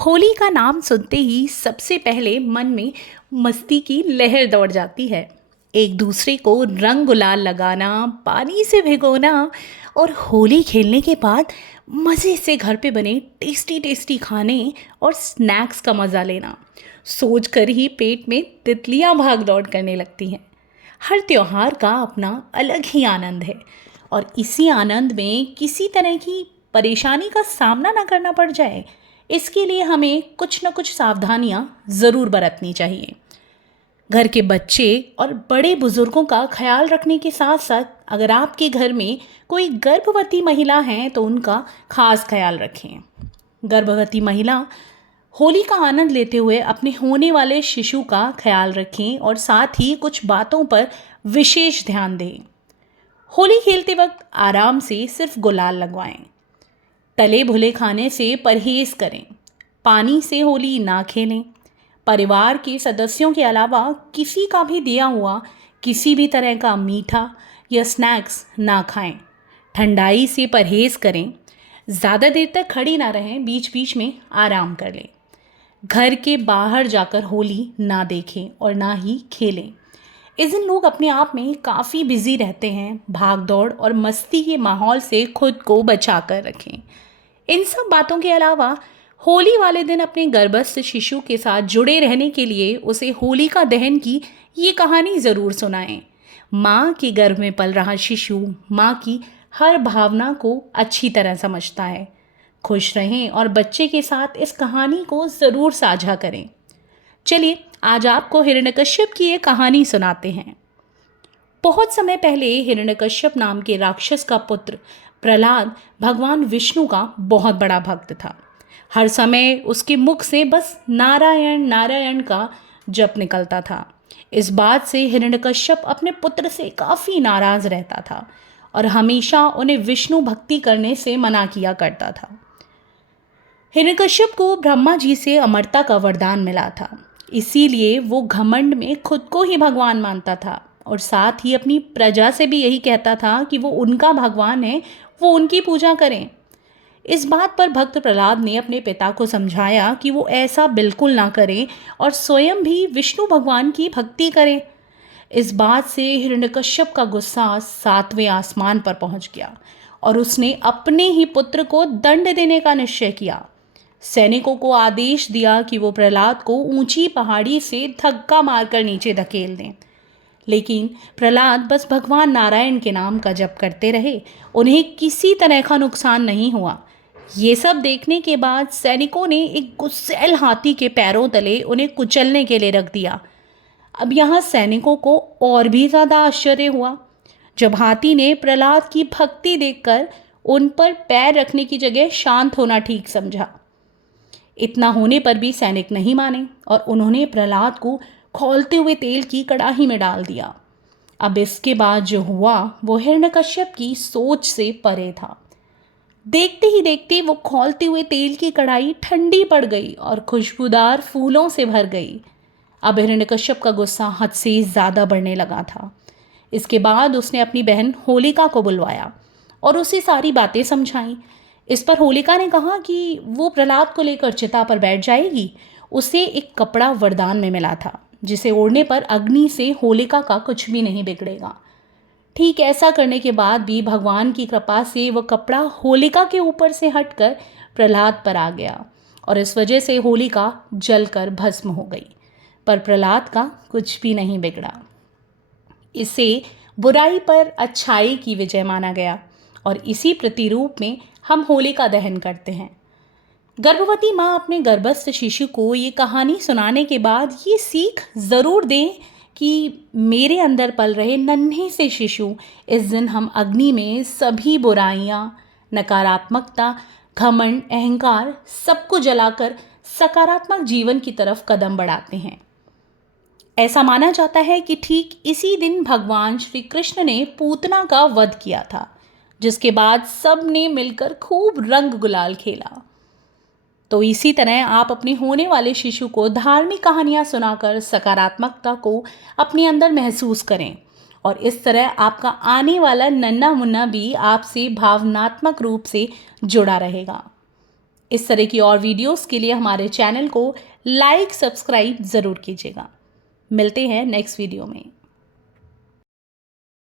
होली का नाम सुनते ही सबसे पहले मन में मस्ती की लहर दौड़ जाती है। एक दूसरे को रंग गुलाल लगाना, पानी से भिगोना और होली खेलने के बाद मज़े से घर पे बने टेस्टी टेस्टी खाने और स्नैक्स का मज़ा लेना सोच कर ही पेट में तितलियां भाग दौड़ करने लगती हैं। हर त्योहार का अपना अलग ही आनंद है और इसी आनंद में किसी तरह की परेशानी का सामना ना करना पड़ जाए, इसके लिए हमें कुछ न कुछ सावधानियां ज़रूर बरतनी चाहिए। घर के बच्चे और बड़े बुजुर्गों का ख्याल रखने के साथ साथ अगर आपके घर में कोई गर्भवती महिला है तो उनका खास ख्याल रखें। गर्भवती महिला होली का आनंद लेते हुए अपने होने वाले शिशु का ख्याल रखें और साथ ही कुछ बातों पर विशेष ध्यान दें। होली खेलते वक्त आराम से सिर्फ गुलाल लगवाएं। तले भुले खाने से परहेज करें। पानी से होली ना खेलें। परिवार के सदस्यों के अलावा किसी का भी दिया हुआ किसी भी तरह का मीठा या स्नैक्स ना खाएं। ठंडाई से परहेज करें। ज़्यादा देर तक खड़ी ना रहें, बीच बीच में आराम कर लें। घर के बाहर जाकर होली ना देखें और ना ही खेलें। इस दिन लोग अपने आप में काफ़ी बिजी रहते हैं। भाग दौड़ और मस्ती के माहौल से खुद को बचा कर रखें। इन सब बातों के अलावा होली वाले दिन अपने गर्भस्थ शिशु के साथ जुड़े रहने के लिए उसे होलिका दहन की ये कहानी ज़रूर सुनाएं। माँ के गर्भ में पल रहा शिशु माँ की हर भावना को अच्छी तरह समझता है। खुश रहें और बच्चे के साथ इस कहानी को ज़रूर साझा करें। चलिए आज आपको हिरण्यकश्यप की एक कहानी सुनाते हैं। बहुत समय पहले हिरण्यकश्यप नाम के राक्षस का पुत्र प्रहलाद भगवान विष्णु का बहुत बड़ा भक्त था। हर समय उसके मुख से बस नारायण नारायण का जप निकलता था। इस बात से हिरण्यकश्यप अपने पुत्र से काफ़ी नाराज रहता था और हमेशा उन्हें विष्णु भक्ति करने से मना किया करता था। हिरण्यकश्यप को ब्रह्मा जी से अमरता का वरदान मिला था, इसीलिए वो घमंड में खुद को ही भगवान मानता था और साथ ही अपनी प्रजा से भी यही कहता था कि वो उनका भगवान है, वो उनकी पूजा करें। इस बात पर भक्त प्रहलाद ने अपने पिता को समझाया कि वो ऐसा बिल्कुल ना करें और स्वयं भी विष्णु भगवान की भक्ति करें। इस बात से हिरण्यकश्यप का गुस्सा सातवें आसमान पर पहुंच गया और उसने अपने ही पुत्र को दंड देने का निश्चय किया। सैनिकों को आदेश दिया कि वो प्रहलाद को ऊंची पहाड़ी से धक्का मारकर नीचे धकेल दें, लेकिन प्रहलाद बस भगवान नारायण के नाम का जप करते रहे। उन्हें किसी तरह का नुकसान नहीं हुआ। ये सब देखने के बाद सैनिकों ने एक गुस्सैल हाथी के पैरों तले उन्हें कुचलने के लिए रख दिया। अब यहाँ सैनिकों को और भी ज़्यादा आश्चर्य हुआ जब हाथी ने प्रहलाद की भक्ति देखकर उन पर पैर रखने की जगह शांत होना ठीक समझा। इतना होने पर भी सैनिक नहीं माने और उन्होंने प्रहलाद को खौलते हुए तेल की कड़ाही में डाल दिया। अब इसके बाद जो हुआ वो हिरण्यकश्यप की सोच से परे था। देखते ही देखते वो खौलते हुए तेल की कड़ाही ठंडी पड़ गई और खुशबूदार फूलों से भर गई। अब हिरण्यकश्यप का गुस्सा हद से ज़्यादा बढ़ने लगा था। इसके बाद उसने अपनी बहन होलिका को बुलवाया और उसे सारी बातें समझाईं। इस पर होलिका ने कहा कि वो प्रहलाद को लेकर चिता पर बैठ जाएगी। उसे एक कपड़ा वरदान में मिला था जिसे ओढ़ने पर अग्नि से होलिका का कुछ भी नहीं बिगड़ेगा। ठीक ऐसा करने के बाद भी भगवान की कृपा से वह कपड़ा होलिका के ऊपर से हटकर प्रहलाद पर आ गया और इस वजह से होलिका जलकर भस्म हो गई, पर प्रहलाद का कुछ भी नहीं बिगड़ा। इसे बुराई पर अच्छाई की विजय माना गया और इसी प्रतिरूप में हम होलिका दहन करते हैं। गर्भवती माँ अपने गर्भस्थ शिशु को ये कहानी सुनाने के बाद ये सीख ज़रूर दें कि मेरे अंदर पल रहे नन्हे से शिशु, इस दिन हम अग्नि में सभी बुराइयाँ, नकारात्मकता, घमंड, अहंकार सबको जलाकर सकारात्मक जीवन की तरफ कदम बढ़ाते हैं। ऐसा माना जाता है कि ठीक इसी दिन भगवान श्री कृष्ण ने पूतना का वध किया था, जिसके बाद सब ने मिलकर खूब रंग गुलाल खेला। तो इसी तरह आप अपने होने वाले शिशु को धार्मिक कहानियाँ सुनाकर सकारात्मकता को अपने अंदर महसूस करें और इस तरह आपका आने वाला नन्हा मुन्ना भी आपसे भावनात्मक रूप से जुड़ा रहेगा। इस तरह की और वीडियोस के लिए हमारे चैनल को लाइक सब्सक्राइब ज़रूर कीजिएगा। मिलते हैं नेक्स्ट वीडियो में।